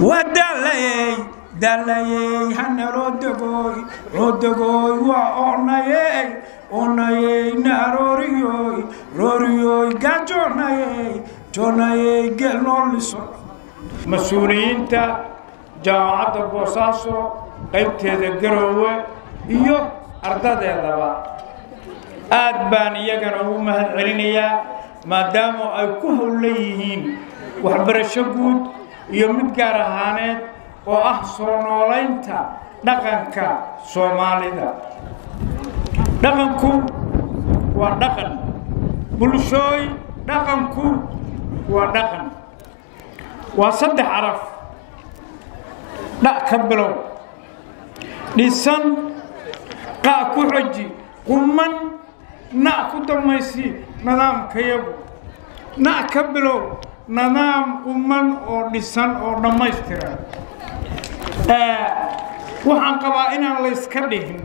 ودلي دلي هن ردقوي وأوناي ناروريوي روريوي جاجوناي جوناي جلنولسو مسؤولين تا جامعة بوساسو قيبت هذا الجروة إيو أرداد هذا أدبان يجنوا مهرينيا ما داموا أكوه ليهين وحبرشجود يوم جارهانه وأحصرنا لينتا دقنك سوماليدا دقنكو ودقن بلشوي دقنكو ودقن وصد عرف لا كبلو لسان قاكو حجي قمن ناكو دميسي نظام كيبو ناكبلو نظام قمن او لسان او دميسترا waxaan qabaa inaan la iska dhigin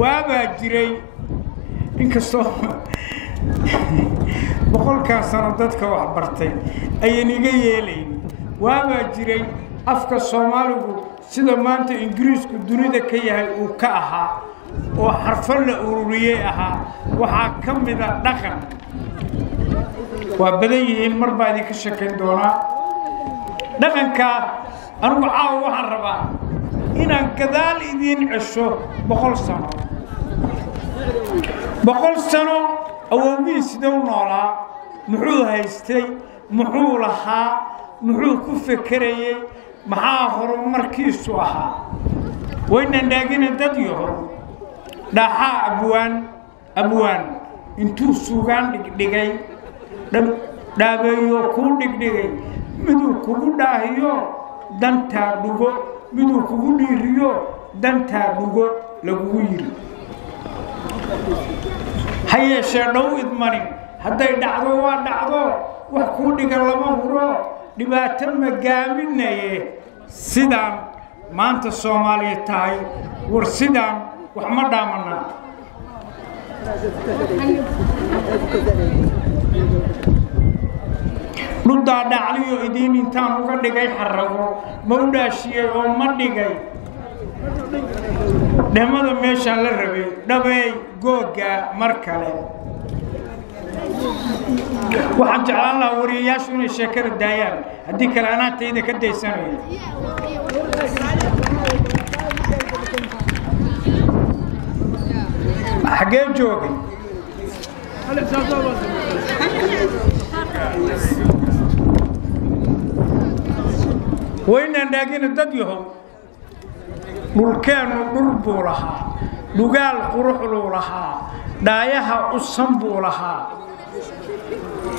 waaba jiray inkastoo boqolka sano dadka wax bartay ayaan iga yeelayn waaba jiray afka Soomaaligu sida maanta Ingiriisku dunida ka yahay uu ka ahaa oo xarfo la ururiyay ahaa waxa kamid ah dhaqan waa badan yihiin mar baa idin ka sheekayn doonaa dhaqanka أنا عاو وحربا إن كذال إذين عشوا بقول سنة أو ميس دونالا محو هايستي محو لها محو كفكرية محاهر مركيس وها وين نلاقينا دديو دحا أبوان انتو سوغان دقاي دابيو كون دقاي مدو كون داهيو دانتا دوغو ميدو كوغولي ريو دانتا دوغو لغويري هيا شادو إدماني هداي دعضو ودعضو وكو ديغا لما هرو دباتن مقامين نايه سيدان مانتا الصومالية تاي ورسيدان وحمد دامنا لودا دعليو إدين إنتان وقد دقاي حرقو موداشيه ومن دقاي دهمدو ميشان لربي دبي غوغا مركالي waxaan jeclaan lahaa wariyaashu inay sheekada daayaan haddii kale anaa tayda ka daysanayo xagee joogay وين نلاقينا دديهم ملكان قربو لها لقال قروح لها دايها أصنبو لها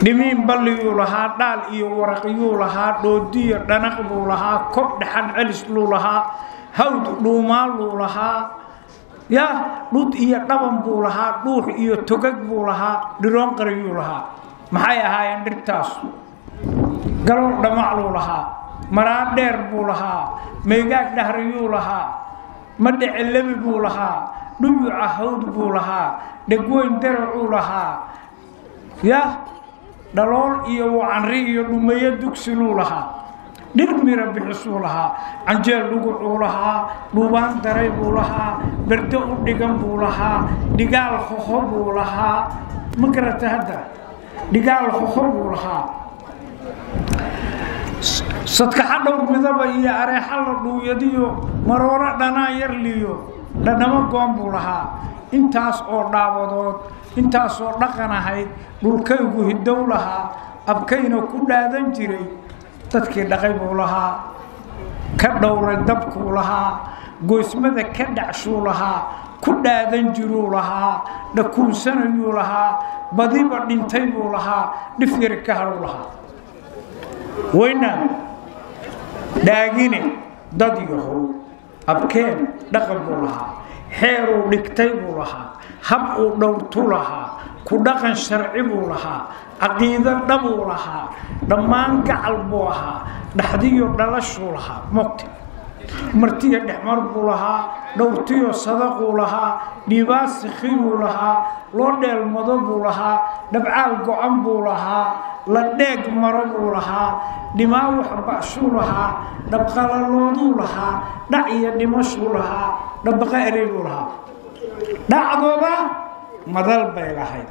دمين بليو لها دال إيو ورقيو لها دودي دنقبو لها كب دحن علس لها هود دومالو لها يا لود إيا نبنبو لها روح إيو تققبو لها درون قريو لها محايا هاي اندرتاس قالوا دمعلو لها مراد دير بولها ميغاك دهريو لها مدع اللبي بولها نبي عهود بولها دقوين درعو لها يا دلول إيو عنري إيو نمية دوكسلو لها نرمي ربي حصولها عنجال لقعو لها لوبان دري بولها بردو دقن بولها دقال خخو بولها مكرة هذا دقال خخو بولها صدق حدو مذبا إيا أريحال لو يديو مرورا دانا يرليو دانا مقوم بولها انتاس أو داودود انتاس أو دقنا هاي دولكيوكو هدو لها أبكينو كودا دنجري تذكي دقي بولها كدور دبكو لها قوسمدا كدعشو لها كودا دنجرو لها دكون سنو لها بديبا دنتيبو لها دفير كهرو لها وينا داغيني داديو أبكين دقبو لها حيرو لكتيبو لها حبو دورتو لها كدقن شرعبو لها عقيدة دبو لها دمان كعلبوها دحديو دلشو لها مقتل مرتية دحمربو لها دورتيو صدقو لها لباس خيو لها لودل مضبو لها دبعال قعنبو لها la dheeg maro buu lahaa dhimaa wax ba'shuu lahaa dhabqalalooduu lahaa dhac iyo dhimashuu lahaa dhabaqa ereybuu lahaa dhacdooda madal bay lahayd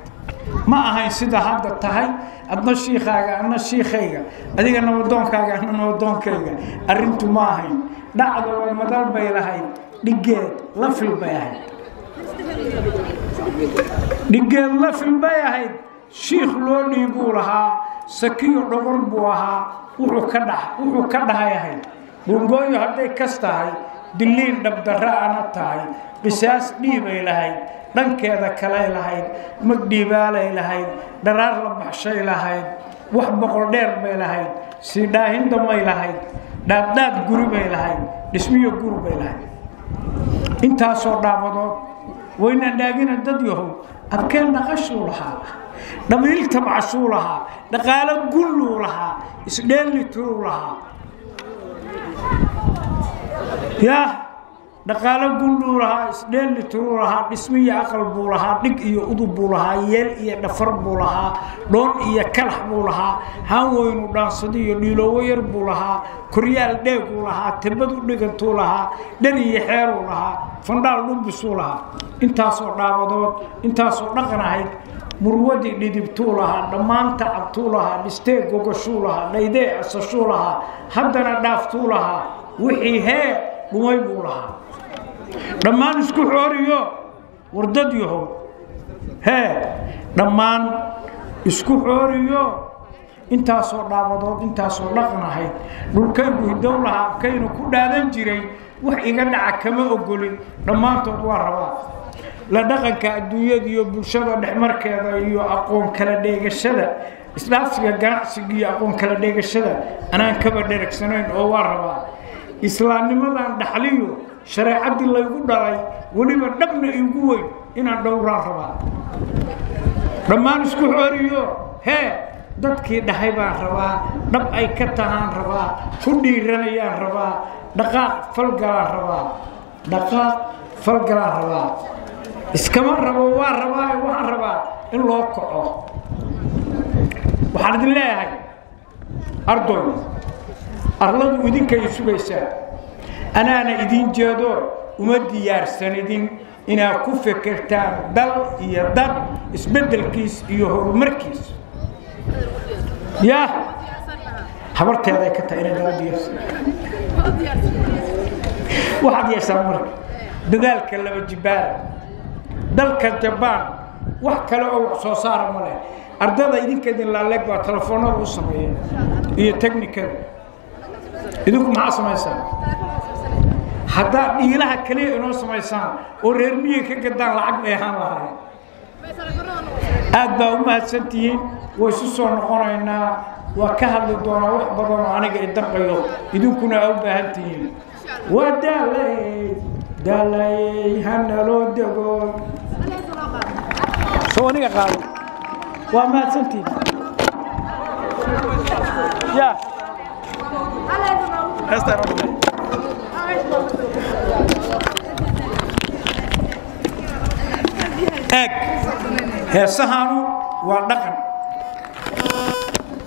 ma ahayn sida hadda tahay adna shiikhaaga anna shiikhayga adiga nabadoonkaaga anna nabadoonkayga arrintu ma ahayn dhacdooda madal bay lahayd dhigeed la fil bay ahayd dhigeed la fil bay ahayd shiikh loo dhiibuu lahaa sakiyo dhogor buu ahaa wuxuu ka dhahay ahayd bungooyo hadday kas tahay diliin dhabdarra ana tahay qisaas dhiibay lahayd dhankeeda kalay lahayd magdhiibaalay lahayd dharaar la baxshay lahayd wax boqol dheer bay lahayd sii dhaahinda may lahayd dhaaddaad guri bay lahayd dhismiyo guri bay lahayd intaasoo dhaabadood wayna dhaagina dad yahow abkeen dhaqashuu lahaa dhabiil tabcashuu lahaa dhaqaalo gulluu lahaa isdheelituruu lahaa yaa dhaqaalo gulluu lahaa isdheelituruu lahaa dhismiyo aqal buu lahaa dhig iyo udub buu lahaa yeel iyo dhafar buu lahaa dhoon iyo kalax buu lahaa haan weynu dhaansado iyo dhiiloowo yar buu lahaa koryaal dheeguu lahaa tibad u dhigantuu lahaa dhan iyo xeeruu lahaa fandhaal dhumbisuu lahaa intaasoo dhaabadood intaasoo dhaqan ahayd murwadii dhidibtuu lahaa dhammaan tacabtuu lahaa dhistee gogashuu lahaa dhaydee asashuu lahaa haddana dhaaftuu lahaa wixii hee dhumay buu lahaa dhammaan isku xooriyo wardad yahow hee dhammaan isku xooriyo intaasoo dhaabadood intaasoo dhaqan ahayd dhulkaygu hidow lahaa abkaynu ku dhaadan jiray wax iga dhaca kama ogolin dhammaantood waa rabaa la dhaqanka adduunyada iyo bulshada dhexmarkeeda iyo aqoon kala dheegashada isdhaafsiga ganacsiga iyo aqoon kala dheegashada anaan kaba dheregsanayn oo waa rabaa islaamnimadan dhaxliyo shareecadii laygu dhalay weliba dhabna igu weyn inaan dhowraan rabaa dhammaan isku xooriyo hee dadkii dhahay baan rabaa dhab ay ka tahaan rabaa ku dhiiranayaan rabaa dhaqaaq falgalaan rabaa dhaqaaq falgalaan rabaa iskama rabo waa rabaa waxaan rabaa in loo kaco waxaan idin leeyahay ardoy arladu idinkay sugaysaa anaana idin jeedo uma diyaarsanidin inaad ku fekertaan dal iyo dad isbeddelkiis iyo horumarkiis yaa habarteeday ka tahay inay dala diyaarsan waxaad yeeshaan marka dadaalka laba jibaara dalka Japan wax kale oo wax soo saar ma leh ardada idinka idin la leeg waa telefoonada u sameeyeen iyo technical idinku ma sameeysan hadda dhiilaha kaliya inoo sameeysan oo reer miyiga ka gadaan lacag ay ahaan lahayn aad baa u mahadsantihiin way isu soo noqonaynaa waa ka hadli doonaa wax badan oo aniga idaqayo idinkuna u baahan tihiin dalay hanalo dego soniga qaado waa mahadsantihiin ya eg heesahanu waa dhaqan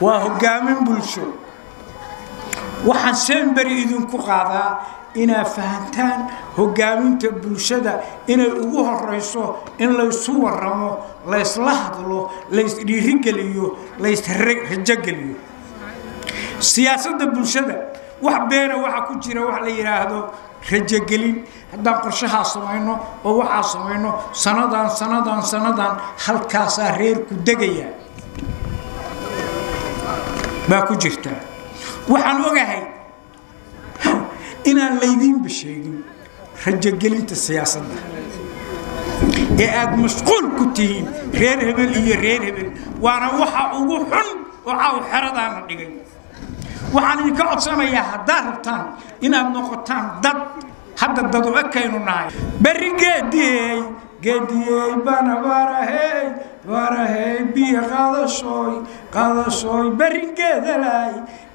waa hogaamin bulsho waxaan semberi idinku qaadaa inaa fahantaan hogaaminta bulshada inay ugu horeyso in la isu waramo la isla hadlo la isdhiirigeliyo la israjageliyo siyaasadda bulshada wax beena waxa ku jira wax la yiraahdo rajagelin haddaan qorshaha samayno oo waxa samayno sanadan halkaas reerku degaya baa ku jirta waxaan ogahay inaan laydin bisheegin rajagelinta siyaasadda ee aad mashquul ku tihiin reer hebel iyo reer hebel waana waxa ugu xun oo caaw xeradaana dhigay waxaan idinka codsanayaa haddaad rabtaan inaad noqotaan dad hadda dad u ekaynu nahay berri geediyey banabarahay ورهي بي قادشوي برين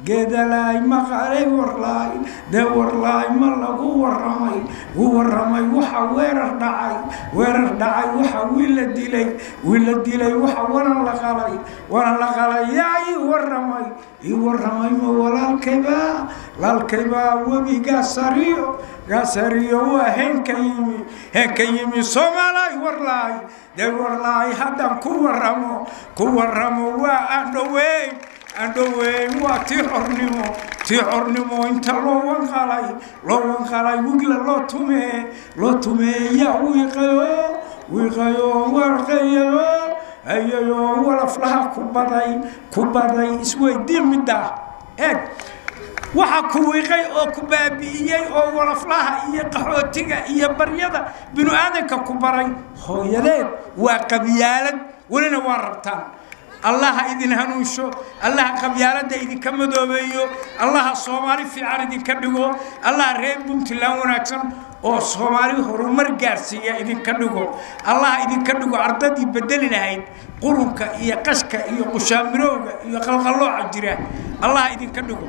قدلاي مقالي ورلاي ده ورلاي ملقو ورمي وحا ويرر دعي وحا ويلا ديلي وحا وانا لقالي ياي ورمي مولا الكيبا وبي قاسريو وهن كيمي صومالاي ورلاي ده ورلاي هدام كورمو وين تيحرنمو انت لو وانقالي وقلا لو تومي يا ويقيو ورقيو ايو ولا فلها كباداي اسوي دير مدا waxa ku wiiqay oo ku baabiiyay oo walaflaha iyo qaxootiga iyo baryada binu aadanka ku baray hooyadeed waa qabyaalad walina waa rabtaan الله إذن هنوشو الله قبيالة إذن كمدوبيو الله الصومالي في عرض كدغو الله ريب بمتلاون أكسن أو الصومالي هرمر جارسية إذن كدغو الله إذن كدغو عرضي بدل لهين قرنك إيا قشك إيا قشامروك إيا قلقلو عجرة الله إذن كدغو